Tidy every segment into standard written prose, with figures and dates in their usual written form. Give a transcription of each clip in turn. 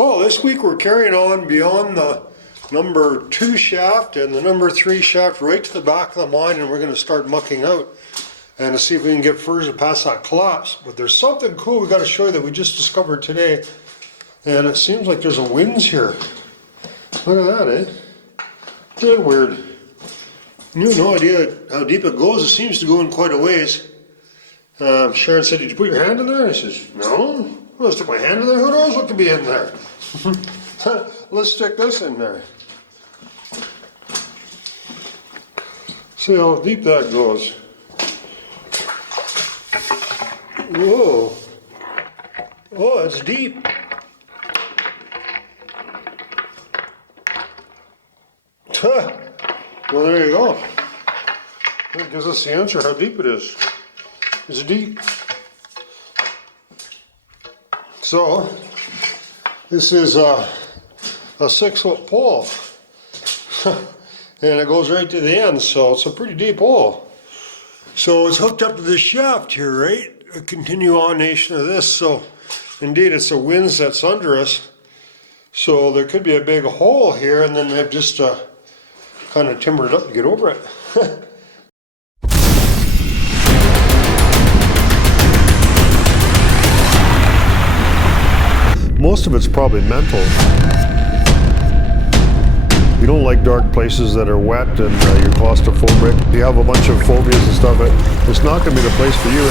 Well, this week we're carrying on beyond the number 2 shaft and the number 3 shaft right to the back of the mine, and we're going to start mucking out and to see if we can get further past that collapse. But there's something cool we got to show you that we just discovered today, and it seems like there's a winze here. Look at that, eh? Isn't that weird? You have no idea how deep it goes. It seems to go in quite a ways. Sharon said, "Did you put your hand in there?" I says, "No. Let's stick my hand in there. Who knows what could be in there?" Let's stick this in there. See how deep that goes. Whoa. Oh, it's deep. Well, there you go. That gives us the answer how deep it is. It's deep. So, this is a 6-foot pole. And it goes right to the end, so it's a pretty deep hole. So it's hooked up to this shaft here, right? A continuation of this, so indeed it's a winze that's under us. So there could be a big hole here, and then they've just kind of timbered it up to get over it. Most of it's probably mental. You don't like dark places that are wet and you're claustrophobic. You have a bunch of phobias and stuff. It's not going to be the place for you.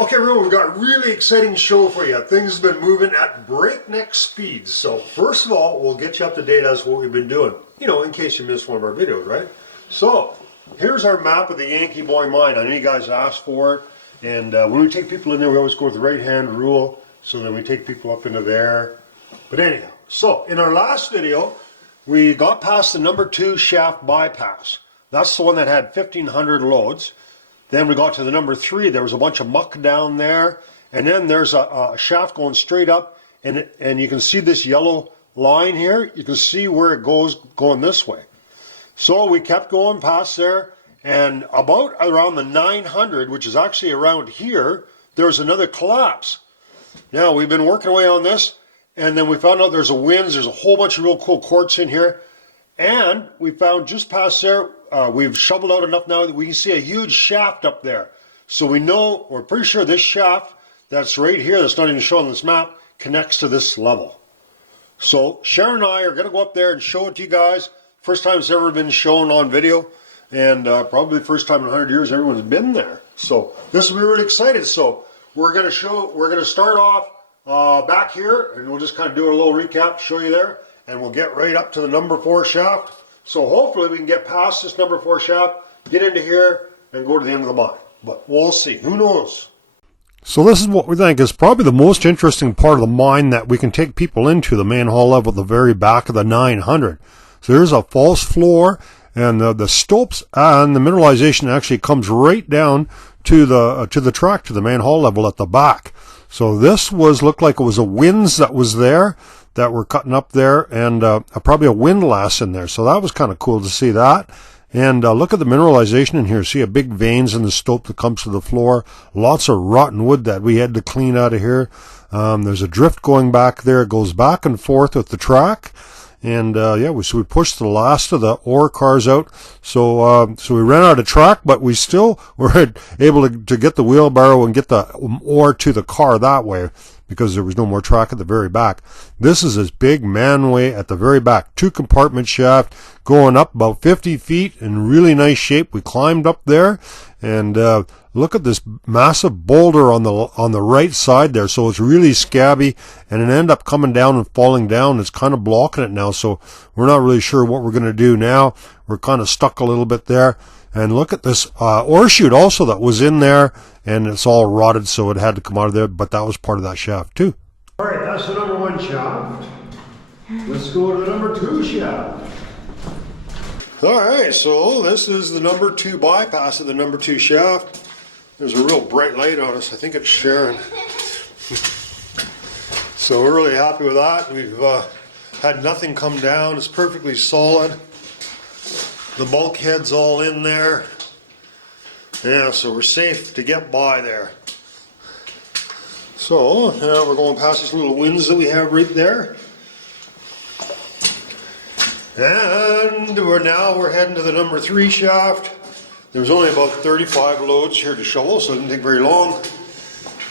Okay, everyone, we've got a really exciting show for you. Things have been moving at breakneck speeds. So first of all, we'll get you up to date as to what we've been doing. You know, in case you missed one of our videos, right? So here's our map of the Yankee Boy Mine. I know you guys asked for it. And when we take people in there, we always go with the right-hand rule. So then we take people up into there. But anyhow, so in our last video, we got past the number 2 shaft bypass. That's the one that had 1,500 loads. Then we got to the number 3. There was a bunch of muck down there, and then there's a shaft going straight up, and you can see this yellow line here. You can see where it goes going this way. So we kept going past there, and about around the 900, which is actually around here, there was another collapse. Now we've been working away on this, and then we found out there's a winze. There's a whole bunch of real cool quartz in here, and we found just past there. We've shoveled out enough now that we can see a huge shaft up there. So we're pretty sure this shaft that's right here, that's not even shown on this map, connects to this level. So Sharon and I are going to go up there and show it to you guys. First time it's ever been shown on video, and probably the first time in 100 years everyone's been there. So this will be really exciting. So we're going to start off back here, and we'll just kind of do a little recap, show you there, and we'll get right up to the number 4 shaft. So hopefully we can get past this number 4 shaft, get into here, and go to the end of the mine. But we'll see. Who knows? So this is what we think is probably the most interesting part of the mine that we can take people into, the main hall level at the very back of the 900. So there's a false floor, and the stopes and the mineralization actually comes right down to the track, to the main hall level at the back. So this looked like it was a winze that was there, that were cutting up there, and probably a windlass in there. So that was kind of cool to see that. And look at the mineralization in here. See a big veins in the stope that comes to the floor. Lots of rotten wood that we had to clean out of here. There's a drift going back there. It goes back and forth with the track. And so we pushed the last of the ore cars out. So we ran out of track, but we still were able to get the wheelbarrow and get the ore to the car that way, because there was no more track at the very back. This is this big manway at the very back, 2-compartment shaft going up about 50 feet in really nice shape. We climbed up there, and look at this massive boulder on the right side there. So it's really scabby, and it ended up coming down and falling down. It's kind of blocking it now, so we're not really sure what we're going to do now. We're kind of stuck a little bit there. And look at this ore chute also that was in there, and it's all rotted, so it had to come out of there, but that was part of that shaft too. All right, that's the number 1 shaft. Let's go to the number 2 shaft. All right, so this is the number 2 bypass of the number 2 shaft. There's a real bright light on us. I think it's Sharon. So we're really happy with that. We've had nothing come down. It's perfectly solid. The bulkhead's all in there. Yeah, so we're safe to get by there. So now we're going past these little winds that we have right there. And we're heading to the number 3 shaft. There's only about 35 loads here to shovel, so it didn't take very long.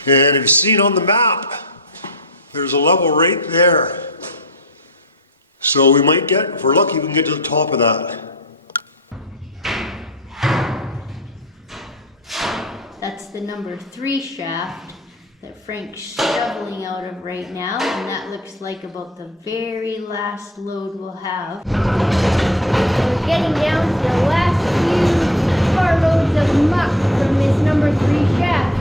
And if you've seen on the map, there's a level right there. So we might get, if we're lucky, we can get to the top of that. That's the number 3 shaft that Frank's shoveling out of right now, and that looks like about the very last load we'll have. We're getting down to the last few carloads of muck from this number 3 shaft.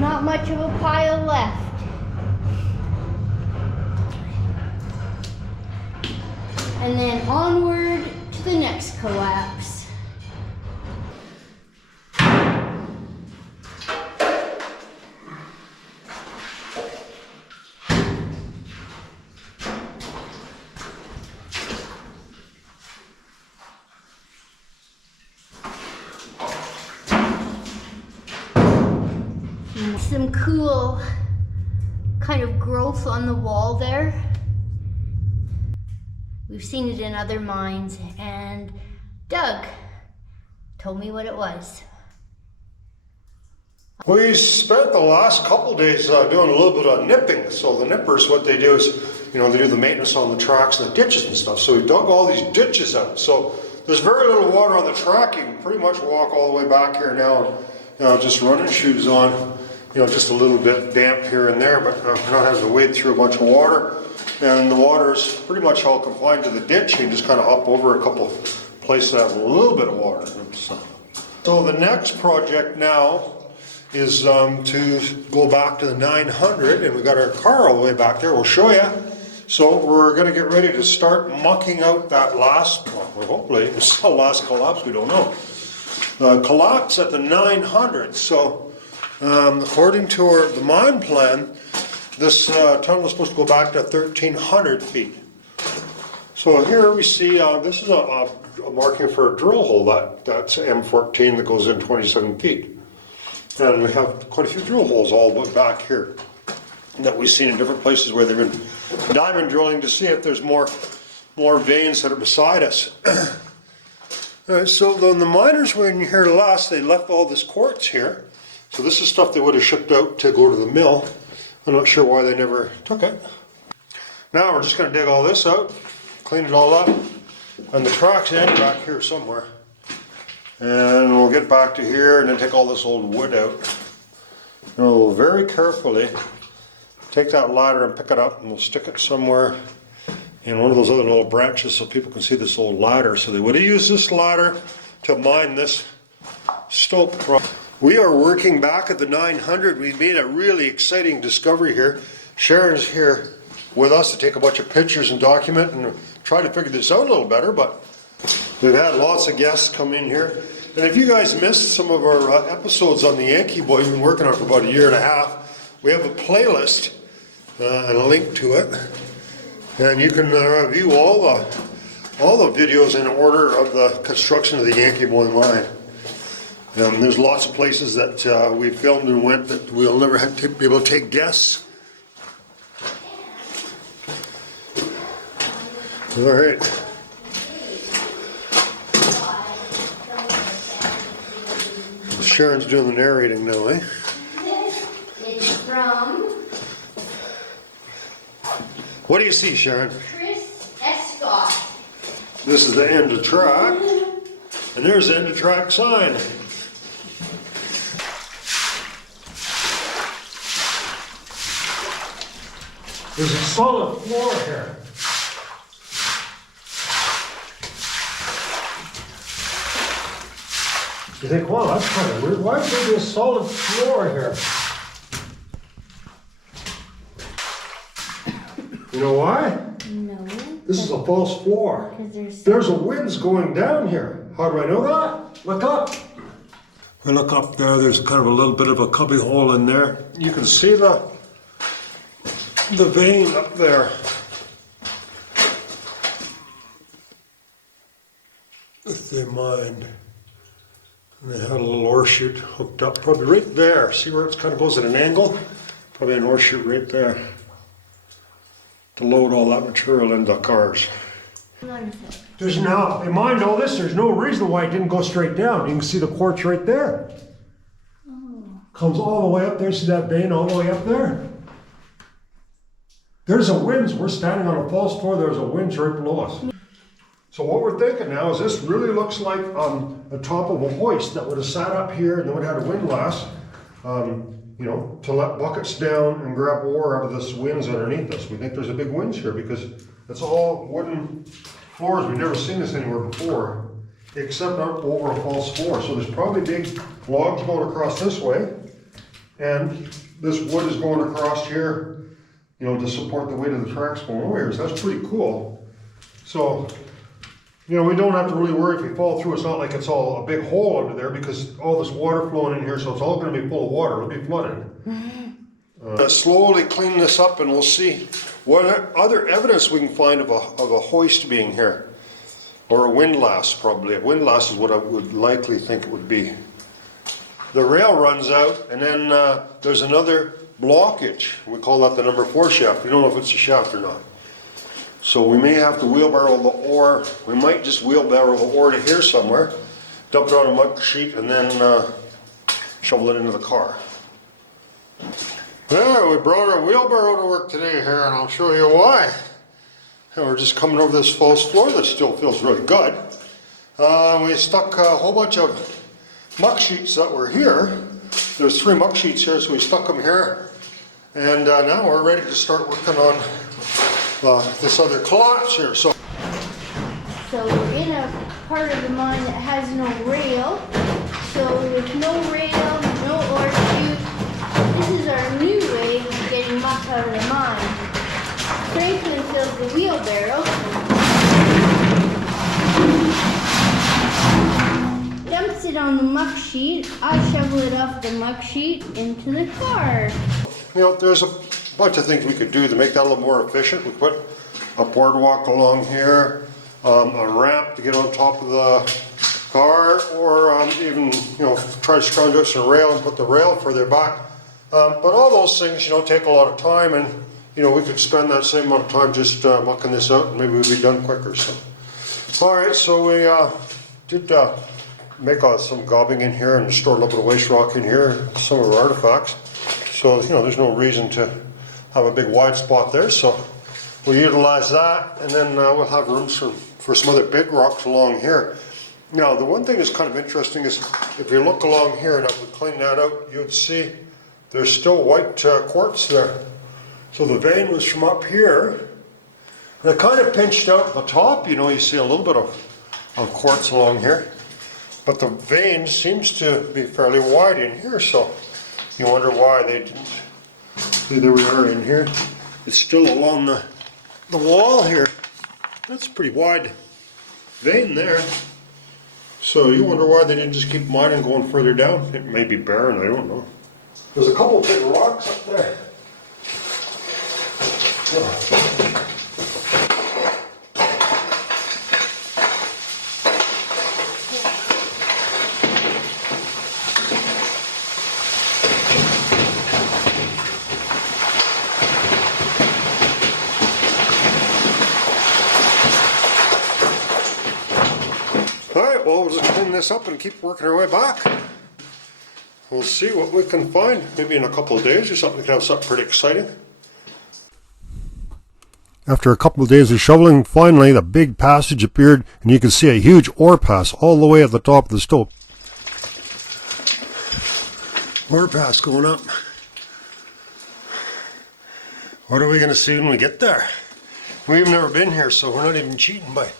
Not much of a pile left. And then onward to the next collapse. Some cool kind of growth on the wall there. We've seen it in other mines, and Doug told me what it was. We spent the last couple days doing a little bit of nipping. So the nippers, what they do is, they do the maintenance on the tracks and the ditches and stuff. So we dug all these ditches out. So there's very little water on the track. You can pretty much walk all the way back here now, just running shoes on. Just a little bit damp here and there, but we're not having to wade through a bunch of water. And the water is pretty much all confined to the ditch. You can just kind of hop over a couple places that have a little bit of water. So the next project now is to go back to the 900, and we got our car all the way back there. We'll show you. So we're going to get ready to start mucking out that last, hopefully it's the last collapse, we don't know. Collapse at the 900. So according to the mine plan, this tunnel is supposed to go back to 1,300 feet. So here we see, this is a marking for a drill hole, that's M14 that goes in 27 feet. And we have quite a few drill holes all the way back here that we've seen in different places where they've been diamond drilling to see if there's more veins that are beside us. So when the miners were in here last, they left all this quartz here. So this is stuff they would have shipped out to go to the mill. I'm not sure why they never took it. Now we're just going to dig all this out, clean it all up, and the track's end back here somewhere. And we'll get back to here and then take all this old wood out. And we'll very carefully take that ladder and pick it up, and we'll stick it somewhere in one of those other little branches so people can see this old ladder. So they would have used this ladder to mine this stope. We are working back at the 900. We made a really exciting discovery here. Sharon's here with us to take a bunch of pictures and document and try to figure this out a little better, but we've had lots of guests come in here. And if you guys missed some of our episodes on the Yankee Boy, we've been working on it for about a year and a half. We have a playlist and a link to it. And you can view all the videos in order of the construction of the Yankee Boy Mine. There's lots of places that we filmed and went that we'll never have to be able to take guests. All right. Sharon's doing the narrating now, eh? It's from... What do you see, Sharon? Chris Escott. This is the end of track. And there's the end of track sign. There's a solid floor here. You think, wow, that's kind of weird. Why would there be a solid floor here? You know why? No. This is a false floor. There's a winds going down here. How do I know that? Look up. We look up there, there's kind of a little bit of a cubby hole in there. You can see the vein up there. If they mined. And they had a little ore chute hooked up, probably right there. See where it kind of goes at an angle? Probably an ore chute right there to load all that material into cars. There's now, they mined all this, there's no reason why it didn't go straight down. You can see the quartz right there. Comes all the way up there, see that vein all the way up there? There's a winze, we're standing on a false floor, there's a winze right below us. So what we're thinking now is this really looks like the top of a hoist that would have sat up here and then would have had a windlass, you know, to let buckets down and grab ore out of this winze underneath us. We think there's a big winze here because it's all wooden floors. We've never seen this anywhere before, except over a false floor. So there's probably big logs going across this way, and this wood is going across here, you know, to support the weight of the tracks going over here. So that's pretty cool. So, you know, we don't have to really worry if we fall through. It's not like it's all a big hole under there because all this water flowing in here, so it's all going to be full of water. It'll be flooded. Slowly clean this up and we'll see what other evidence we can find of a hoist being here. Or a windlass, probably. A windlass is what I would likely think it would be. The rail runs out and then there's another blockage. We call that the number 4 shaft. We don't know if it's a shaft or not. So we may have to wheelbarrow the ore. We might just wheelbarrow the ore to here somewhere, dump it on a muck sheet, and then shovel it into the car. Yeah, we brought our wheelbarrow to work today here, and I'll show you why. And we're just coming over this false floor that still feels really good. We stuck a whole bunch of muck sheets that were here. There's 3 muck sheets here, so we stuck them here. And now we're ready to start working on this other collapse here. So we're in a part of the mine that has no rail. So with no rail, no ore chute, this is our new way of getting muck out of the mine. Franklin fills the wheelbarrow, dumps it on the muck sheet. I shovel it off the muck sheet into the car. you know, there's a bunch of things we could do to make that a little more efficient. We put a boardwalk along here, a ramp to get on top of the car, or even, you know, try to scrounge out some rail and put the rail further back. But all those things, you know, take a lot of time, and, you know, we could spend that same amount of time just mucking this out, and maybe we'd be done quicker. So, all right, so we did make some gobbing in here and store a little bit of waste rock in here, some of our artifacts. So, you know, there's no reason to have a big wide spot there. So we'll utilize that, and then we'll have rooms for some other big rocks along here. Now, the one thing that's kind of interesting is if you look along here, and if we clean that out, you'd see there's still white quartz there. So the vein was from up here, and it kind of pinched out at the top. You know, you see a little bit of quartz along here, but the vein seems to be fairly wide in here, so you wonder why they didn't. See, there we are in here. It's still along the wall here. That's a pretty wide vein there. So you wonder why they didn't just keep mining going further down. It may be barren, I don't know. There's a couple of big rocks up there. Alright, well, we'll just clean this up and keep working our way back. We'll see what we can find. Maybe in a couple of days or something, we can have something pretty exciting. After a couple of days of shoveling, finally the big passage appeared, and you can see a huge ore pass all the way at the top of the stope. Ore pass going up. What are we going to see when we get there? We've never been here, so we're not even cheating by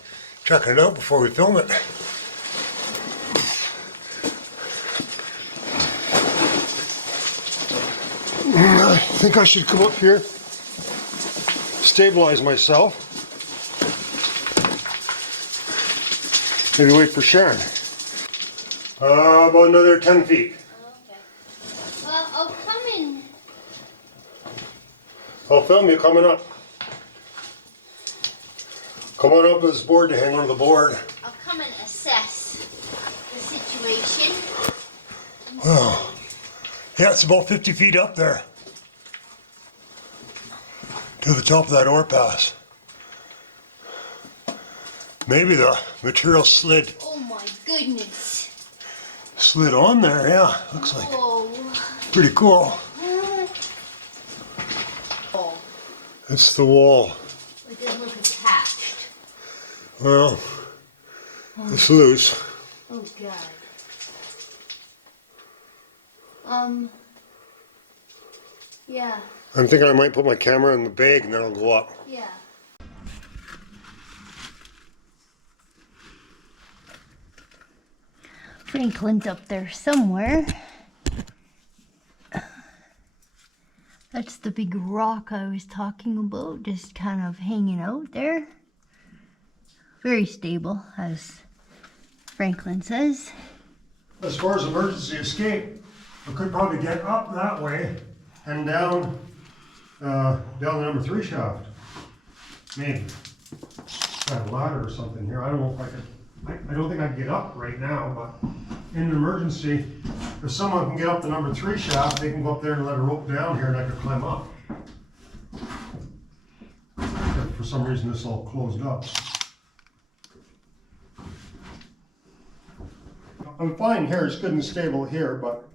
checking it out before we film it. I think I should come up here, stabilize myself, Maybe wait for Sharon. About another 10 feet. Okay. Well, I'll come in. I'll film you coming up. Come on up to this board to hang onto the board. I'll come and assess the situation. Well, yeah, it's about 50 feet up there to the top of that ore pass. Maybe the material slid Oh my goodness. on there, yeah. Looks like Whoa. pretty cool. Oh, It's the wall. it doesn't look attached. Well, it's loose. Oh God. Yeah, I'm thinking I might put my camera in the bag and then it'll go up. yeah. Franklin's up there somewhere. That's the big rock I was talking about, just kind of hanging out there. Very stable, as Franklin says. As far as emergency escape, I could probably get up that way and down the number 3 shaft. Maybe. Got a ladder or something here. I don't know if I could. I don't think I can get up right now, but in an emergency, if someone can get up the number 3 shaft, they can go up there and let a rope down here and I could climb up. But for some reason this all closed up. I'm fine here, it's good and stable here, but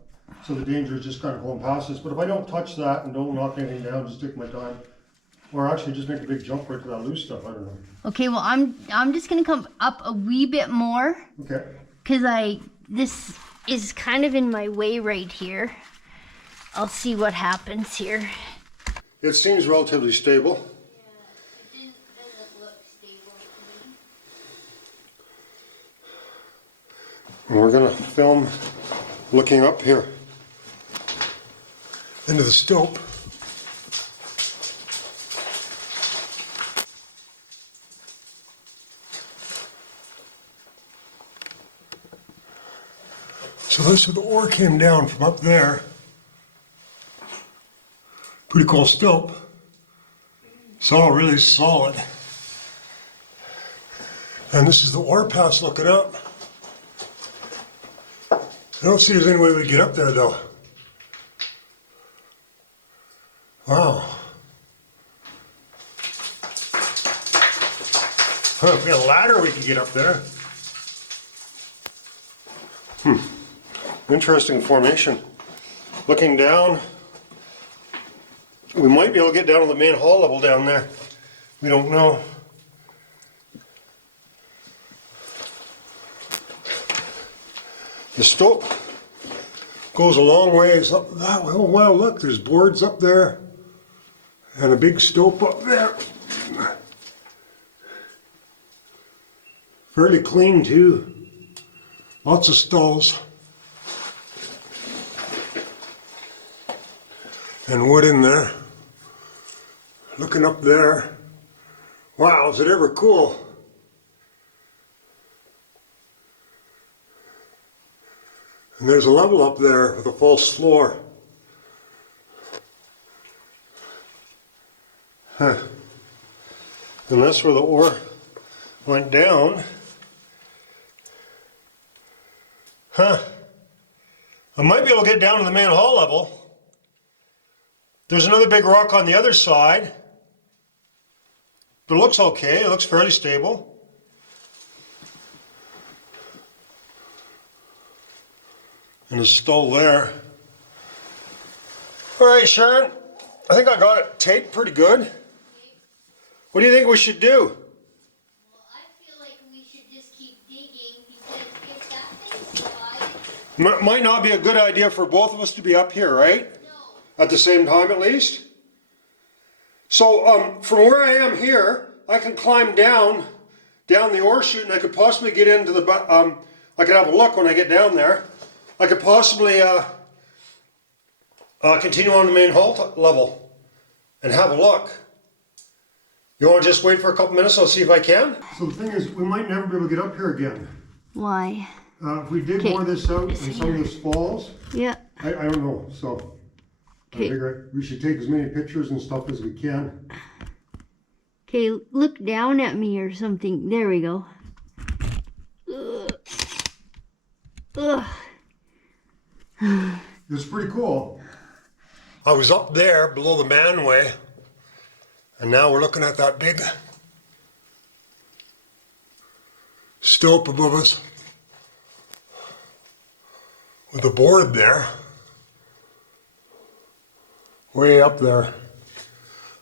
so the danger is just kind of going past this. But if I don't touch that and don't knock anything down, just take my time. Or actually just make a big jump right to that loose stuff, I don't know. Okay, well I'm just gonna come up a wee bit more. Okay. Cause this is kind of in my way right here. I'll see what happens here. It seems relatively stable. Yeah, it doesn't look stable to me. And we're gonna film looking up here into the stope. So this is the ore came down from up there. Pretty cool stope. It's all really solid. And this is the ore pass looking up. I don't see there's any way we get up there though. Wow. Huh, if we had a ladder we could get up there. Interesting formation. Looking down, we might be able to get down to the main hall level down there. We don't know. The stope goes a long ways up that way. Oh wow, look, there's boards up there and a big stope up there. Fairly clean too. Lots of stalls. And wood in there. Looking up there. Wow, is it ever cool? And there's a level up there with a false floor. Huh. And that's where the ore went down. Huh. I might be able to get down to the main hall level. There's another big rock on the other side. But it looks okay. It looks fairly stable. And it's still there. All right, Sharon. I think I got it taped pretty good. What do you think we should do? Well, I feel like we should just keep digging because if that thing survives... Might not be a good idea for both of us to be up here, right? No. At the same time, at least. So, from where I am here, I can climb down the ore chute, and I could possibly get into the. I could have a look when I get down there. I could possibly continue on the main hall level and have a look. You want to just wait for a couple minutes? I'll see if I can. So the thing is, we might never be able to get up here again. Why? If we dig more of this out and some of this falls, Yeah. I don't know, so I Okay. figure we should take as many pictures and stuff as we can. Okay, look down at me or something. There we go. Ugh. Ugh. It's pretty cool. I was up there below the manway, and now we're looking at that big stope above us with a board there, way up there.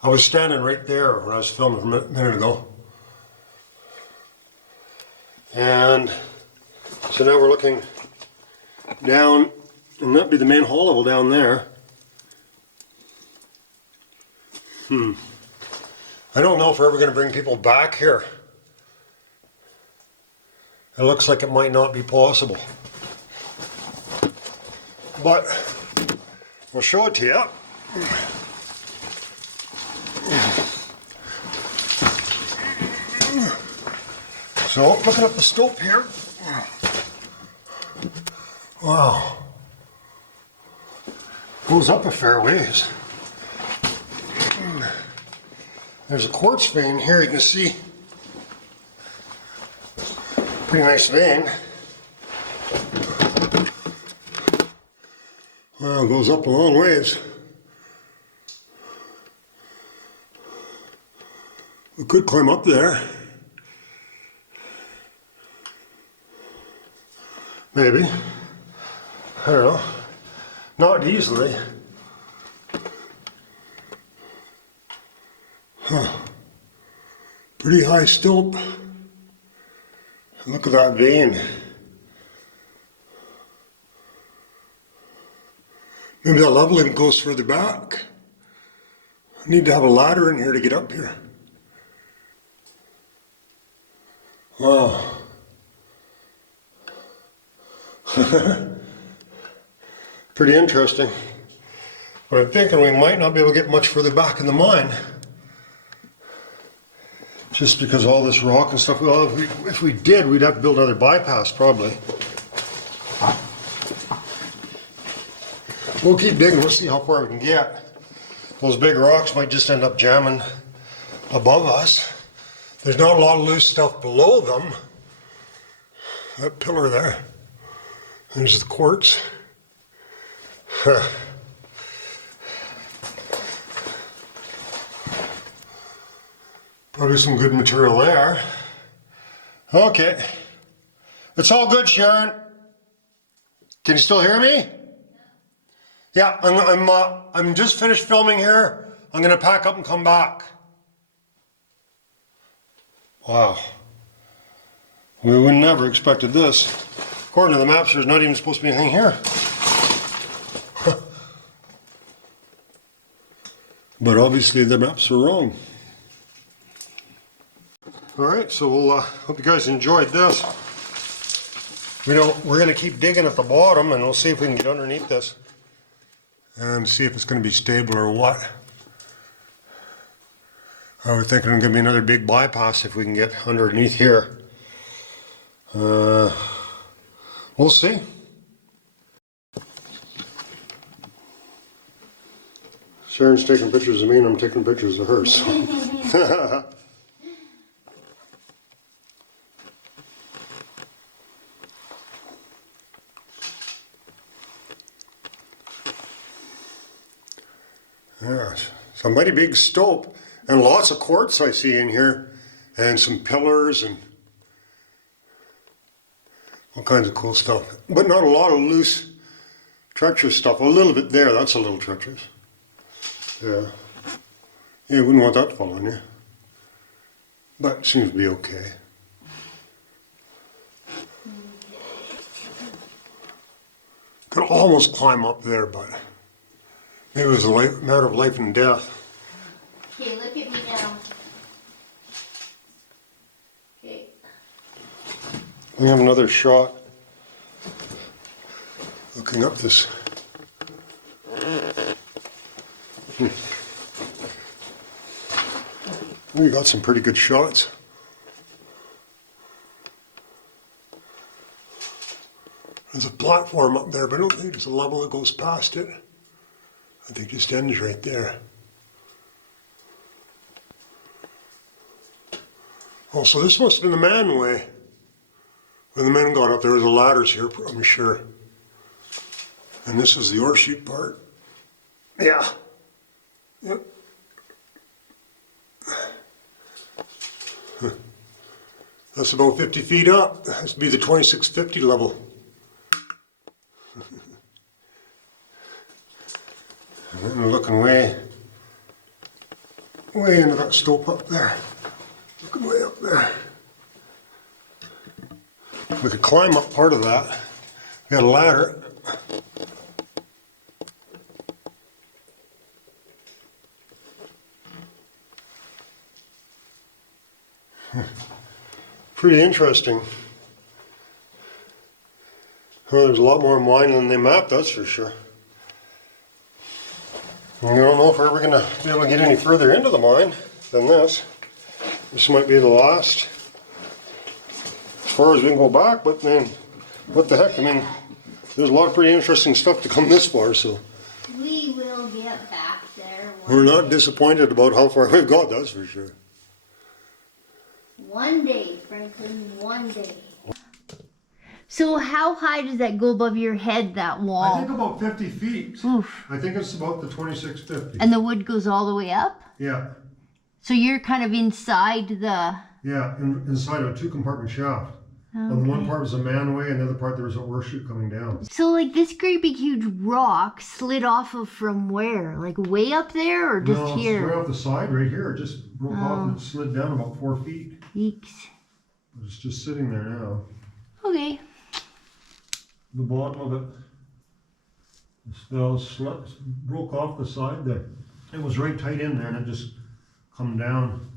I was standing right there when I was filming a minute ago. And so now we're looking down, and that'd be the main haul level down there. I don't know if we're ever going to bring people back here. It looks like it might not be possible. But we'll show it to you. So, looking up the stope here. Wow. Goes up a fair ways. There's a quartz vein here, you can see. Pretty nice vein. Well, it goes up a long ways. We could climb up there. Maybe. I don't know. Not easily. Pretty high stope. Look at that vein. Maybe that level goes further back. I need to have a ladder in here to get up here. Wow. Pretty interesting. But I'm thinking we might not be able to get much further back in the mine. Just because all this rock and stuff. Well, if we did, we'd have to build another bypass probably. We'll keep digging, we'll see how far we can get. Those big rocks might just end up jamming above us. There's not a lot of loose stuff below them. That pillar there. There's the quartz. Huh. Probably some good material there. Okay. It's all good, Sharon. Can you still hear me? Yeah, I'm just finished filming here. I'm gonna pack up and come back. Wow. We would never expected this. According to the maps, there's not even supposed to be anything here. But obviously the maps were wrong. All right, so we'll hope you guys enjoyed this. We're gonna keep digging at the bottom, and we'll see if we can get underneath this and see if it's gonna be stable or what. I was thinking it's gonna be another big bypass if we can get underneath here. We'll see. Sharon's taking pictures of me and I'm taking pictures of her. So. Yes, some mighty big stope and lots of quartz I see in here and some pillars and all kinds of cool stuff, but not a lot of loose treacherous stuff. A little bit there, that's a little treacherous. Yeah, you wouldn't want that to fall on you, but it seems to be okay. Could almost climb up there, but maybe it was a matter of life and death. Okay, look at me now. Okay. We have another shot looking up this. We got some pretty good shots. There's a platform up there, but I don't think there's a level that goes past it. I think it just ends right there. Oh, so this must have been the man way. When the men got up, there was ladders here, I'm sure. And this is the ore chute part. Yeah. Yep. That's about 50 feet up. That has to be the 2650 level. And then we're looking way into that stope up there. Looking way up there. We could climb up part of that. We got a ladder. Pretty interesting. Well, there's a lot more mine than they mapped, that's for sure. I don't know if we're ever going to be able to get any further into the mine than this. This might be the last. As far as we can go back, but man, what the heck, I mean, there's a lot of pretty interesting stuff to come this far, so. We will get back there. We're not disappointed about how far we've got, that's for sure. One day, Franklin, one day. So how high does that go above your head, that wall? I think about 50 feet. Oof. I think it's about the 2650. And the wood goes all the way up? Yeah. So you're kind of inside the... Yeah, inside of a 2-compartment shaft. On the one part was a manway, and the other part there was a ore chute coming down. So like this great big huge rock slid off of from where? Like way up there or just no, here? No, right off the side right here. It just broke off and slid down about 4 feet. Eeks. It's just sitting there now. Okay. The bottom of it broke off the side there. It was right tight in there and it just come down.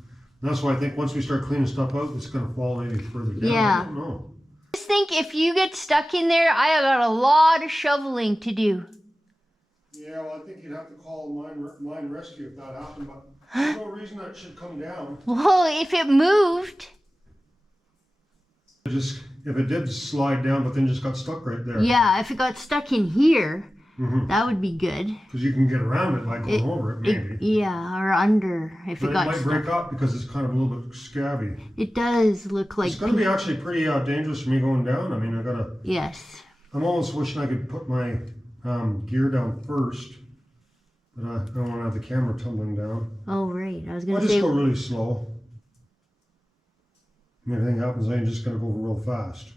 And that's why I think once we start cleaning stuff out, it's going to fall any further down. Yeah. I don't know. I just think if you get stuck in there, I got a lot of shoveling to do. Yeah, well, I think you'd have to call mine rescue if that happened, but there's no reason that should come down. Well, if it moved. Just if it did slide down, but then just got stuck right there. Yeah, if it got stuck in here, that would be good. Because you can get around it by going over it, maybe. Yeah, or under if but it got might stuck. break up because it's kind of a little bit scabby. It does look like. It's going to be actually pretty dangerous for me going down. I mean, I gotta. Yes. I'm almost wishing I could put my gear down first, but I don't want to have the camera tumbling down. Oh right, I was I'll gonna just say. go really slow. If anything happens, I'm just going to go real fast.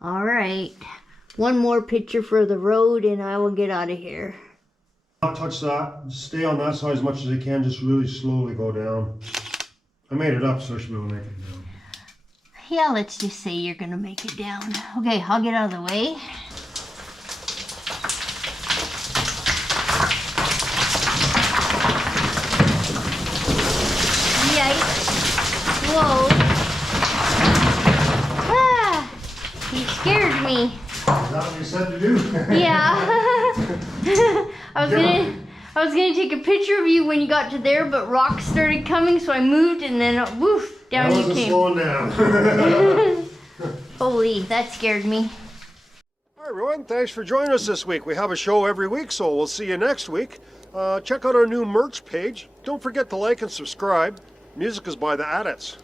All right. One more picture for the road and I will get out of here. Not touch that. Stay on that side as much as I can. Just really slowly go down. I made it up, so I should be able to make it down. Yeah, let's just say you're gonna make it down. Okay, I'll get out of the way. Yikes. Whoa. Ah, you scared me. Is that what you said to do? Yeah. I was gonna take a picture of you when you got to there, but rocks started coming, so I moved and then woof, down you came. Slowing down. Holy, that scared me. Hi everyone, thanks for joining us this week. We have a show every week, so we'll see you next week. Check out our new merch page. Don't forget to like and subscribe. Music is by the Adits.